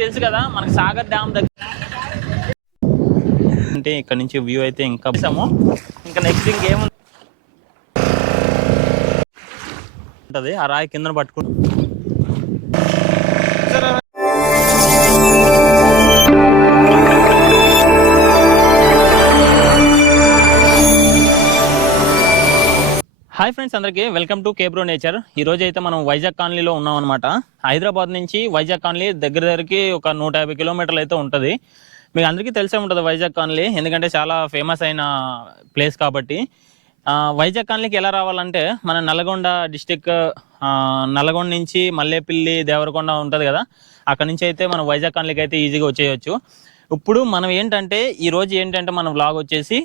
తెలుసు కదా మనకి సాగర్ డ్యామ్ దగ్గర. అంటే ఇక్కడ నుంచి వ్యూ అయితే ఇంకా చూసాము. ఇంకా నెక్స్ట్ ఇంకేముంది? ఉంటది ఆ రాయి కింద పట్టుకుంటు హాయ్ ఫ్రెండ్స్ అందరికీ వెల్కమ్ టు కేబ్రో నేచర్ ఈ రోజు అయితే మనం వైజాగ్ కాలనీలో ఉన్నాం అనమాట హైదరాబాద్ నుంచి వైజాగ్ కాలనీ దగ్గర దగ్గరికి ఒక నూట యాభై కిలోమీటర్లు అయితే ఉంటుంది. మీకు అందరికీ తెలిసే ఉంటుంది వైజాగ్ కాలనీ. ఎందుకంటే చాలా ఫేమస్ అయిన ప్లేస్ కాబట్టి. వైజాగ్ కాలనీకి ఎలా రావాలంటే మన నల్గొండ డిస్టిక్ నల్గొండ నుంచి మల్లేపల్లి దేవరకొండ ఉంటుంది కదా. అక్కడ నుంచి అయితే మనం వైజాగ్ కాలనీకి అయితే ఈజీగా వచ్చేయచ్చు. ఇప్పుడు మనం ఏంటంటే ఈరోజు ఏంటంటే మన వ్లాగ్ వచ్చేసి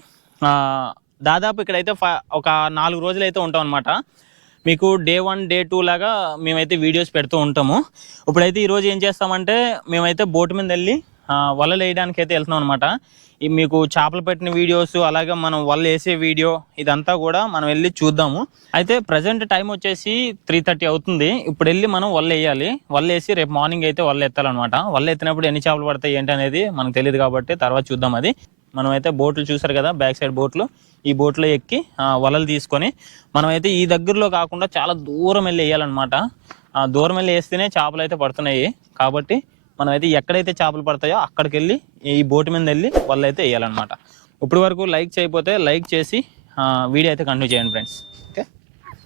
దాదాపు ఇక్కడైతే ఒక నాలుగు రోజులు అయితే ఉంటాం అనమాట మీకు డే వన్ డే టూ లాగా మేమైతే వీడియోస్ పెడుతూ ఉంటాము. ఇప్పుడైతే ఈరోజు ఏం చేస్తామంటే మేమైతే బోట్ మీద వెళ్ళి వలలు వేయడానికి అయితే వెళ్తున్నాం అనమాట ఈ మీకు చేపలు పెట్టిన వీడియోస్ అలాగే మనం వల్ల వేసే వీడియో ఇదంతా కూడా మనం వెళ్ళి చూద్దాము. అయితే ప్రజెంట్ టైం వచ్చేసి త్రీ థర్టీ అవుతుంది. ఇప్పుడు వెళ్ళి మనం వల్ల వేయాలి. వల్ల వేసి రేపు మార్నింగ్ అయితే వల్ల ఎత్తాలన్నమాట. వల్ల ఎత్తినప్పుడు ఎన్ని చేపలు పడతాయి ఏంటి అనేది మనకు తెలియదు కాబట్టి తర్వాత చూద్దాం అది. మనం అయితే బోట్లు చూసారు కదా బ్యాక్ సైడ్ బోట్లు. ఈ బోట్లో ఎక్కి ఆ, వలలు తీసుకొని మనమైతే ఈ దగ్గరలో కాకుండా చాలా దూరం వెళ్ళి వేయాలన్నమాట. దూరం వెళ్ళి వేస్తేనే చేపలు అయితే పడుతున్నాయి. కాబట్టి మనమైతే ఎక్కడైతే చేపలు పడతాయో అక్కడికి వెళ్ళి ఈ బోటు మీద వెళ్ళి వలలు అయితే వేయాలన్నమాట. ఇప్పటి వరకు లైక్ చేయకపోతే లైక్ చేసి వీడియో అయితే కంటిన్యూ చేయండి ఫ్రెండ్స్. ఓకే?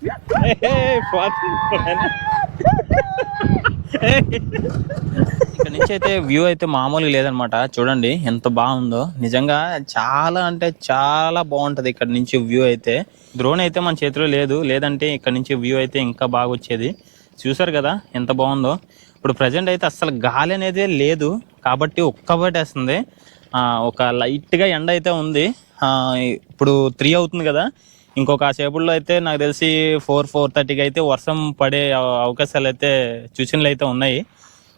ఇక్కడ నుంచి అయితే వ్యూ అయితే మామూలుగా లేదనమాట. చూడండి ఎంత బాగుందో. నిజంగా చాలా అంటే చాలా బాగుంటది ఇక్కడ నుంచి వ్యూ అయితే. డ్రోన్ అయితే మన చేతిలో లేదు. లేదంటే ఇక్కడ నుంచి వ్యూ అయితే ఇంకా బాగా వచ్చేది చూసారు కదా ఎంత బాగుందో. ఇప్పుడు ప్రజెంట్ అయితే అస్సలు గాలి అనేది లేదు. కాబట్టి ఒక్కబట్టేస్తుంది ఒక లైట్గా ఎండ అయితే ఉంది. ఇప్పుడు త్రీ అవుతుంది కదా. ఇంకొక సేపుల్లో అయితే నాకు తెలిసి ఫోర్ ఫోర్ థర్టీకి అయితే వర్షం పడే అవకాశాలు అయితే సూచనలు అయితే ఉన్నాయి.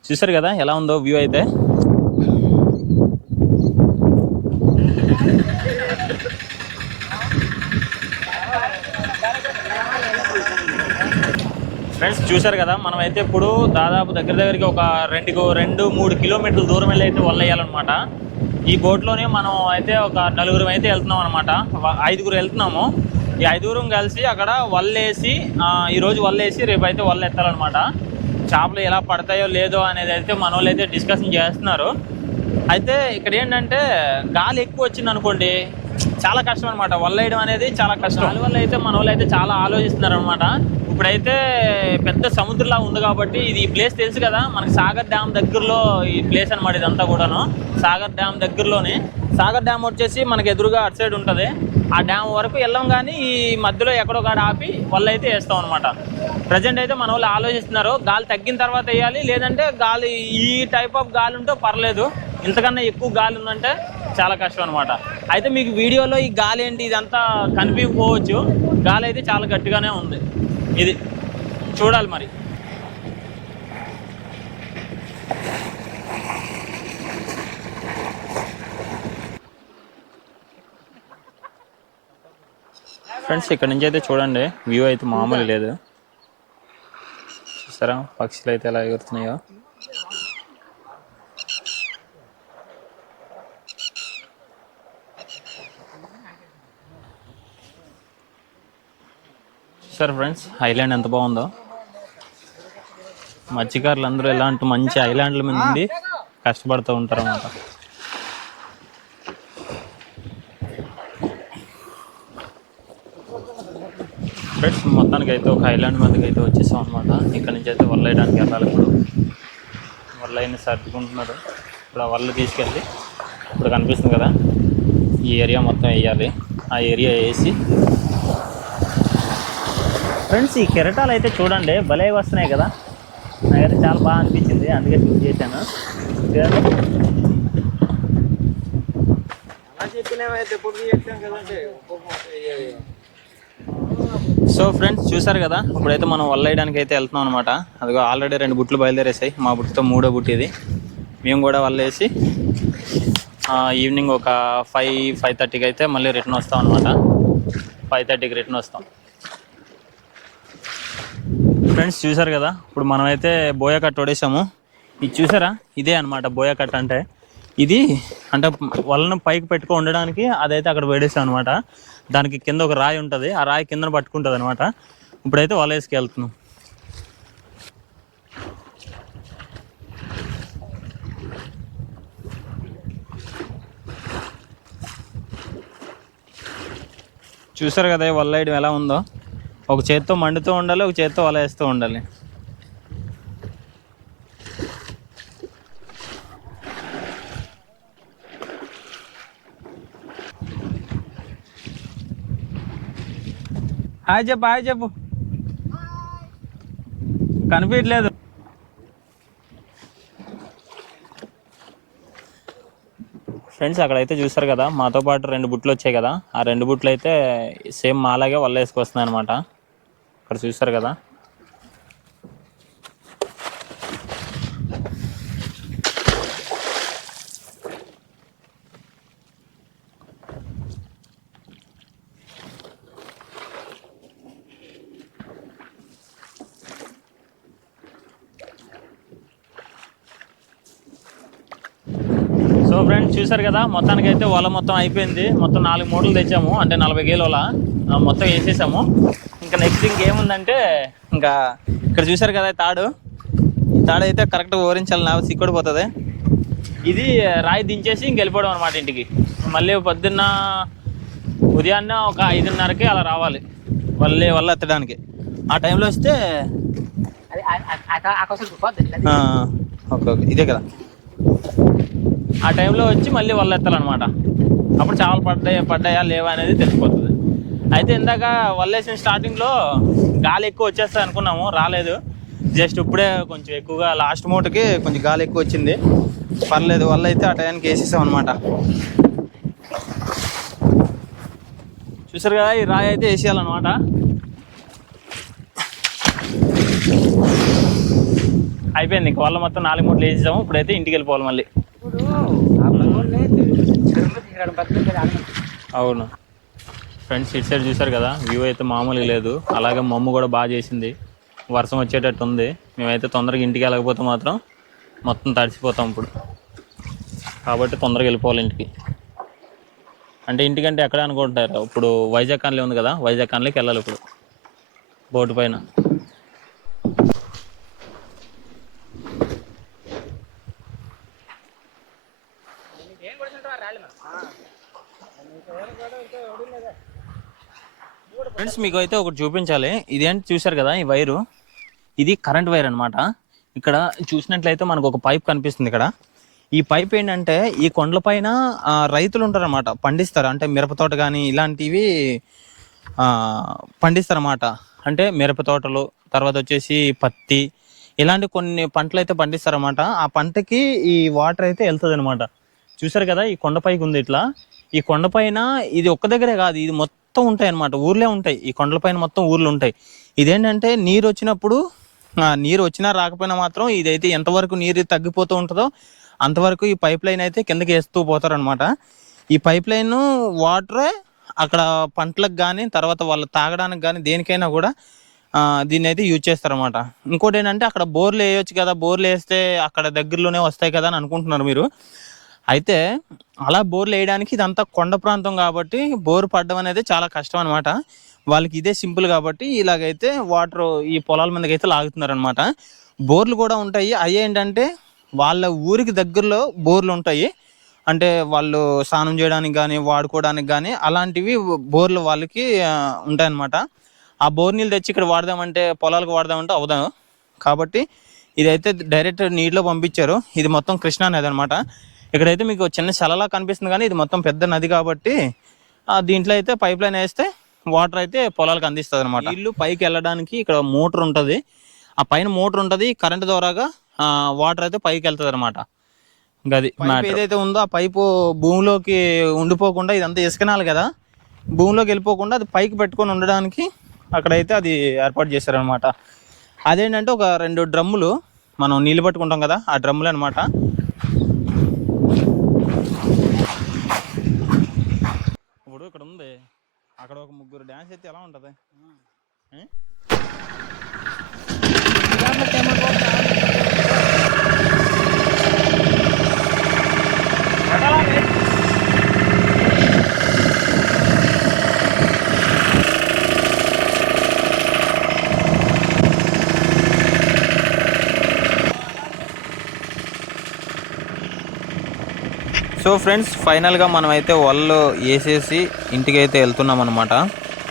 చూసారు కదా ఎలా ఉందో వ్యూ అయితే? ఫ్రెండ్స్ చూసారు కదా మనం అయితే ఇప్పుడు దాదాపు దగ్గర దగ్గరికి ఒక రెండు రెండు మూడు కిలోమీటర్ల దూరం వెళ్ళి అయితే వల్లయ్యాలన్నమాట ఈ బోట్లోనే మనం అయితే ఒక నలుగురు అయితే వెళ్తున్నాం అనమాట ఐదుగురు వెళ్తున్నాము. ఈ ఐదుగురం కలిసి అక్కడ వల్లేసి ఈరోజు వల్లేసి రేపు అయితే వల్ల ఎత్తాలన్నమాట చేపలు ఎలా పడతాయో లేదో అనేది అయితే మన వాళ్ళు అయితే డిస్కషన్ చేస్తున్నారు. అయితే ఇక్కడ ఏంటంటే గాలి ఎక్కువ వచ్చింది అనుకోండి చాలా కష్టం అనమాట వల్లేయడం అనేది చాలా కష్టం. వల్ల అయితే మన వాళ్ళు అయితే చాలా ఆలోచిస్తున్నారు అనమాట ఇప్పుడైతే పెద్ద సముద్రంలా ఉంది కాబట్టి ఇది ఈ ప్లేస్ తెలుసు కదా మనకి సాగర్ డ్యామ్ దగ్గరలో ఈ ప్లేస్ అనమాట ఇదంతా కూడాను. సాగర్ డ్యామ్ దగ్గరలోనే. సాగర్ డ్యామ్ వచ్చేసి మనకి ఎదురుగా అటు సైడ్ ఉంటుంది. ఆ డ్యామ్ వరకు వెళ్ళాం కానీ ఈ మధ్యలో ఎక్కడో కాడ ఆపి వల్ల అయితే వేస్తాం అనమాట ప్రజెంట్ అయితే మన వాళ్ళు ఆలోచిస్తున్నారు. గాలి తగ్గిన తర్వాత వేయాలి లేదంటే గాలి ఈ టైప్ ఆఫ్ గాలి ఉంటే పర్లేదు. ఇంతకన్నా ఎక్కువ గాలి ఉందంటే చాలా కష్టం అనమాట అయితే మీకు వీడియోలో ఈ గాలి ఏంటి ఇదంతా కనిపించకపోవచ్చు. గాలి అయితే చాలా గట్టిగానే ఉంది. ఇది చూడాలి మరి. ఫ్రెండ్స్ ఇక్కడ నుంచి అయితే చూడండి. వ్యూ అయితే మామూలు లేదు. చూసారా పక్షులు అయితే ఎలా ఎగురుతున్నాయో? చూసారు ఫ్రెండ్స్ ఐలాండ్ ఎంత బాగుందో? మత్స్యకారులు అందరూ ఇలాంటి మంచి ఐలాండ్ల మీద ఉండి కష్టపడుతూ ఉంటారు అన్నమాట ఫ్రెండ్స్ మొత్తానికి అయితే ఒక ఐలాండ్ మీదకి అయితే వచ్చేసాం అనమాట ఇక్కడ నుంచి అయితే వల్ల వేయడానికి వెళ్ళాలి ఇప్పుడు. వల్ల అయిన సర్దుకుంటున్నారు ఇప్పుడు ఆ వల్ల తీసుకెళ్ళి ఇప్పుడు కనిపిస్తుంది కదా ఈ ఏరియా మొత్తం వేయాలి. ఆ ఏరియా వేసి ఫ్రెండ్స్ ఈ కెరటాలు అయితే చూడండి భలే వస్తున్నాయి కదా. నాకైతే చాలా బాగా అనిపించింది అందుకే షూట్ చేశాను. చూడండి. అలా అయితే ఎప్పుడు చేసాం కదంటే సో ఫ్రెండ్స్ చూసారు కదా? ఇప్పుడైతే మనం వల్లేయడానికి అయితే వెళ్తున్నాం అనమాట అదిగో ఆల్రెడీ రెండు బుట్లు బయలుదేరేసాయి. మా బుట్టితో మూడో బుట్టి ఇది. మేము కూడా వల్లేసి ఈవినింగ్ ఒక ఫైవ్ ఫైవ్ థర్టీకి అయితే మళ్ళీ రిటర్న్ వస్తాం అనమాట ఫైవ్ థర్టీకి రిటర్న్ వస్తాం. ఫ్రెండ్స్ చూసారు కదా? ఇప్పుడు మనమైతే బోయా కట్ ఒడేసాము ఇది చూసారా? ఇదే అనమాట బోయా కట్ అంటే. ఇది అంటే వలన పైకి పెట్టుకో ఉండడానికి అదైతే అక్కడ వేడేసాం అనమాట దానికి కింద ఒక రాయి ఉంటుంది. ఆ రాయి కింద పట్టుకుంటుంది అనమాట ఇప్పుడైతే వల వేసుకెళ్తున్నాం చూసారు కదా వల్ల వల వేయడం ఎలా ఉందో? ఒక చేత్తో మండుతూ ఉండాలి ఒక చేత్తో వల వేస్తూ ఉండాలి. హాయ్ చెప్పు హాయ్ చెప్పు. కనిపించలేదు ఫ్రెండ్స్ అక్కడైతే చూసారు కదా మాతో పాటు రెండు బుట్లు వచ్చాయి కదా. ఆ రెండు బుట్లు అయితే సేమ్ మాలాగే వల్ల వేసుకొస్తున్నాయి అనమాట అక్కడ చూసారు కదా. ఫ్రెండ్స్ చూసారు కదా మొత్తానికి అయితే వల మొత్తం అయిపోయింది మొత్తం నాలుగు మూటలు తెచ్చాము అంటే నలభై కేలు వల మొత్తం వేసేసాము ఇంకా నెక్స్ట్ ఇంకేముందంటే ఇంకా ఇక్కడ చూసారు కదా తాడు ఈ తాడు అయితే కరెక్ట్గా ఓరించాలి నా సిక్కుడిపోతుంది ఇది రాయి దించేసి ఇంక వెళ్ళిపోవడం అనమాట ఇంటికి మళ్ళీ పొద్దున్న ఉదయాన్నే ఒక ఐదున్నరకి అలా రావాలి మళ్ళీ వల్ల ఎత్తడానికి ఆ టైంలో వస్తే ఓకే ఓకే ఇదే కదా ఆ టైంలో వచ్చి మళ్ళీ వల్ల ఎత్తాలన్నమాట. అప్పుడు చేపలు పడ్డాయి పడ్డాయా లేవా అనేది తెలిసిపోతుంది. అయితే ఇందాక వల్లేసిన స్టార్టింగ్లో గాలి ఎక్కువ వచ్చేస్తుంది అనుకున్నాము రాలేదు. జస్ట్ ఇప్పుడే కొంచెం ఎక్కువగా లాస్ట్ మూటకి కొంచెం గాలి ఎక్కువ వచ్చింది. పర్లేదు వల్ల అయితే ఆ టైంకి వేసేసాం అనమాట చూసారు కదా ఈ రాయి అయితే వేసేయాలన్నమాట. అయిపోయింది ఇంక వల్ల మొత్తం నాలుగు మూటలు వేసేసాము ఇప్పుడైతే ఇంటికి వెళ్ళిపోవాలి మళ్ళీ. అవును. ఫ్రెండ్స్ ఇటు సైడ్ చూసారు కదా వ్యూ అయితే మామూలుగా లేదు. అలాగే మమ్మ కూడా బాగా చేసింది. వర్షం వచ్చేటట్టు ఉంది. మేమైతే తొందరగా ఇంటికి వెళ్ళకపోతే మాత్రం మొత్తం తడిసిపోతాం ఇప్పుడు. కాబట్టి తొందరగా వెళ్ళిపోవాలి ఇంటికి. అంటే ఇంటికంటే ఎక్కడ అనుకుంటారు? ఇప్పుడు వైజాగ్ కాన్లీ ఉంది కదా వైజాగ్ కాన్లీకి వెళ్ళాలి ఇప్పుడు. బోటు పైన. ఫ్రెండ్స్ మీకు అయితే ఒకటి చూపించాలి. ఇదేంటి చూశారు కదా ఈ వైరు? ఇది కరెంట్ వైర్ అన్నమాట. ఇక్కడ చూసినట్లయితే మనకు ఒక పైప్ కనిపిస్తుంది ఇక్కడ. ఈ పైప్ ఏంటంటే ఈ కొండలపైన రైతులు ఉంటారన్నమాట. పండిస్తారు. అంటే మిరప తోట కానీ ఇలాంటివి పండిస్తారన్నమాట. అంటే మిరప తోటలు తర్వాత వచ్చేసి పత్తి ఇలాంటి కొన్ని పంటలు అయితే పండిస్తారన్నమాట. ఆ పంటకి ఈ వాటర్ అయితే వెళ్తుంది అనమాట చూసారు కదా ఈ కొండపైకి ఉంది ఇట్లా. ఈ కొండపైన ఇది ఒక్క దగ్గరే కాదు ఇది మొత్తం మొత్తం ఉంటాయి అన్నమాట ఊర్లే ఉంటాయి. ఈ కొండలపైన మొత్తం ఊర్లు ఉంటాయి. ఇదేంటంటే నీరు వచ్చినప్పుడు నీరు వచ్చినా రాకపోయినా మాత్రం ఇదైతే ఎంతవరకు నీరు తగ్గిపోతూ ఉంటుందో అంతవరకు ఈ పైప్ లైన్ అయితే కిందకి వేస్తూ పోతారనమాట ఈ పైప్ లైన్ వాటరే అక్కడ పంటలకు కానీ తర్వాత వాళ్ళు తాగడానికి కానీ దేనికైనా కూడా దీన్ని అయితే యూజ్ చేస్తారన్నమాట. ఇంకోటి ఏంటంటే అక్కడ బోర్లు వేయొచ్చు కదా. బోర్లు వేస్తే అక్కడ దగ్గరలోనే వస్తాయి కదా అని అనుకుంటున్నారు మీరు. అయితే అలా బోర్లు వేయడానికి ఇదంతా కొండ ప్రాంతం కాబట్టి బోర్ పడడం అనేది చాలా కష్టం అనమాట వాళ్ళకి ఇదే సింపుల్ కాబట్టి ఇలాగైతే వాటర్ ఈ పొలాల మీదకి అయితే లాగుతున్నారు అనమాట బోర్లు కూడా ఉంటాయి. అవి ఏంటంటే వాళ్ళ ఊరికి దగ్గరలో బోర్లు ఉంటాయి అంటే వాళ్ళు స్నానం చేయడానికి కానీ వాడుకోవడానికి కానీ అలాంటివి బోర్లు వాళ్ళకి ఉంటాయన్నమాట. ఆ బోర్ నీళ్ళు తెచ్చి ఇక్కడ వాడదామంటే పొలాలకు వాడదామంటే అవుదాం. కాబట్టి ఇదైతే డైరెక్ట్ నీటిలో పంపించారు. ఇది మొత్తం కృష్ణా నది అనమాట ఇక్కడైతే మీకు చిన్న చలలా కనిపిస్తుంది కానీ ఇది మొత్తం పెద్ద నది కాబట్టి ఆ దీంట్లో అయితే పైప్ లైన్ వేస్తే వాటర్ అయితే పొలాలకు అందిస్తుంది అనమాట నీళ్ళు పైకి వెళ్ళడానికి ఇక్కడ మోటార్ ఉంటుంది. ఆ పైన మోటార్ ఉంటుంది కరెంట్ ద్వారాగా వాటర్ అయితే పైకి వెళ్తుంది అనమాట గది ఏదైతే ఉందో ఆ పైపు భూమిలోకి ఉండిపోకుండా ఇదంతా ఇసుకనాలి కదా భూమిలోకి వెళ్ళిపోకుండా అది పైకి పెట్టుకొని ఉండడానికి అక్కడైతే అది ఏర్పాటు చేశారనమాట అదేంటంటే ఒక రెండు డ్రమ్ములు మనం నీళ్ళు పట్టుకుంటాం కదా ఆ డ్రమ్ములు అనమాట ఇప్పుడు ఇక్కడ ఉంది అక్కడ ఒక ముగ్గురు ఏ? సో ఫ్రెండ్స్ ఫైనల్గా మనం అయితే వల్లు వేసేసి ఇంటికి అయితే వెళ్తున్నాం అనమాట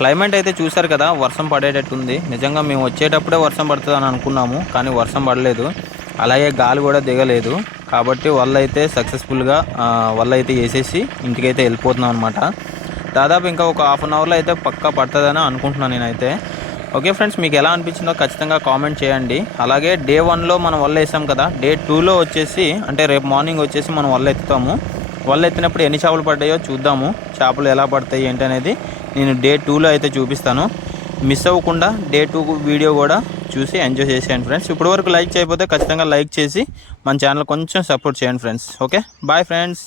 క్లైమేట్ అయితే చూసారు కదా వర్షం పడేటట్టుంది నిజంగా మేము వచ్చేటప్పుడే వర్షం పడుతుంది అని అనుకున్నాము కానీ వర్షం పడలేదు. అలాగే గాలి కూడా దిగలేదు. కాబట్టి వల్ల అయితే సక్సెస్ఫుల్గా వల్ల అయితే వేసేసి ఇంటికైతే వెళ్ళిపోతున్నాం అనమాట దాదాపు ఇంకా ఒక హాఫ్ అన్ అవర్లో అయితే పక్కా పడుతుందని అనుకుంటున్నాను నేనైతే. ఓకే ఫ్రెండ్స్ మీకు ఎలా అనిపించిందో ఖచ్చితంగా కామెంట్ చేయండి. అలాగే డే వన్లో మనం వల్ల వేసాం కదా డే టూలో వచ్చేసి అంటే రేపు మార్నింగ్ వచ్చేసి మనం వల్ల ఎత్తుతాము. వల్ల ఎత్తినప్పుడు ఎన్ని చేపలు పడ్డాయో చూద్దాము. చేపలు ఎలా పడతాయి ఏంటనేది నేను డే టూలో అయితే చూపిస్తాను. మిస్ అవ్వకుండా డే టూ వీడియో కూడా చూసి ఎంజాయ్ చేసేయండి ఫ్రెండ్స్. ఇప్పటివరకు లైక్ చేయకపోతే ఖచ్చితంగా లైక్ చేసి మన ఛానల్ కొంచెం సపోర్ట్ చేయండి ఫ్రెండ్స్. ఓకే? Bye friends.